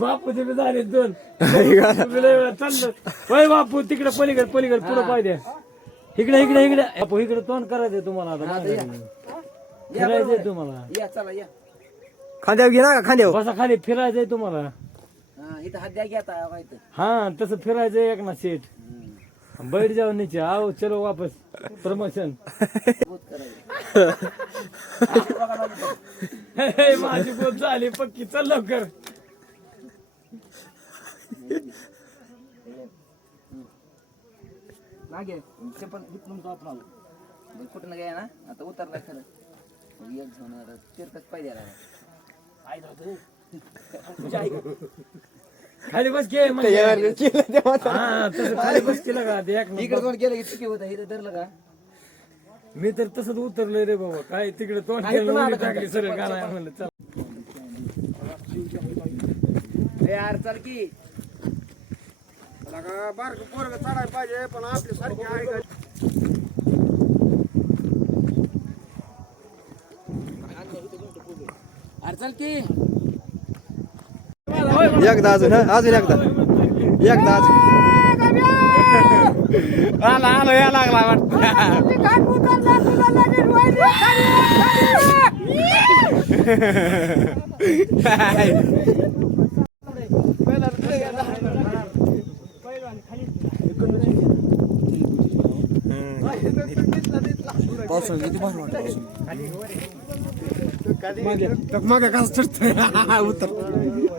बापू तुम्ही झाले दोन. होय बापू तिकडे पलीकडे पलीकडे पुढे पाहिजे इकडे इकडे इकडे. बापू इकडे तोंड करायचंय तुम्हाला आता? फिरायचंय तुम्हाला. या चला या. खांद्यावर घे ना खांद्यावर? बसा खाली फिरायचंय तुम्हाला. हा हा तसं फिरायचंय एक ना सीट बैठ जाओ नीचे. आओ चलो वापस. प्रमोशन. माझी बोत झाली पक्की. चल लवकर. मागे इथून तो मग कुठं ना ना आता उतरलाय खरं. मग एक आता तिरकच पाहिजे खाली बस घे म्हणजे. हा तसं खाली बस केलं का? ते एक इकडे नंबर. तोंड केलं की चुकी होतं? इथं धरलं का? मी तर तसंच उतरलोय रे बाबा. काय तिकडे तोंड केलं उडी टाकली सरळ गाणं म्हणलं चल. यार चल की. बारक पोरग चढायला पाहिजे पण आपली सारखी आहे का अरे चल की. एकदा अजून हा अजून एकदा एकदा अजून आला आला या लागला वाटतं मागे कसं चढतोय उतर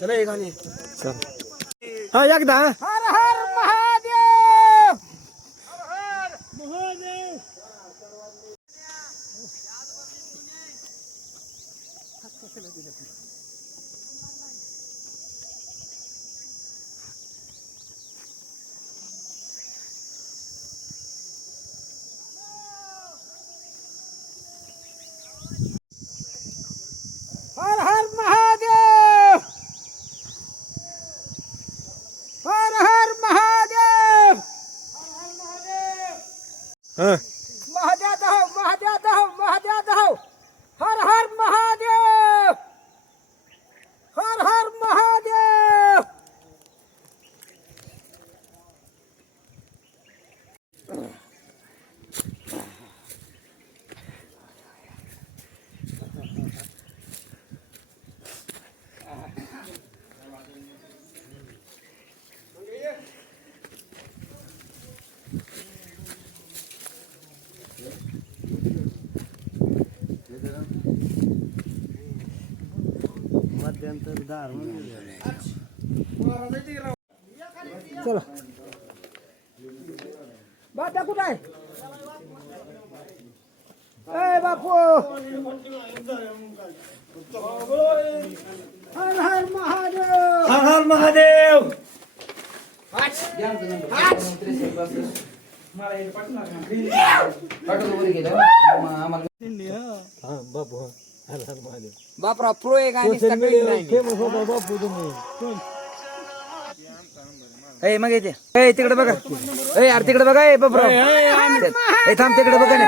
चला एक आणि हा एकदा हा. हर हर महादेव हर हर महादेव हा. महादेव धाव महादेव धाव महादेव धाव हर हर महादेव हर हर महादेव चला. बाटा कुठं आहे? ए बापू. हर हर महादेव. हर हर महादेव. हा बापू हा. हर हर महादेव बापरा प्रो एक आणि सोशल मीडियावर फेमस होता बापू तुम्ही ए मग येते ए तिकडे बघा ए यार तिकडे बघा ए बापरा ए थांब तिकडे बघा ना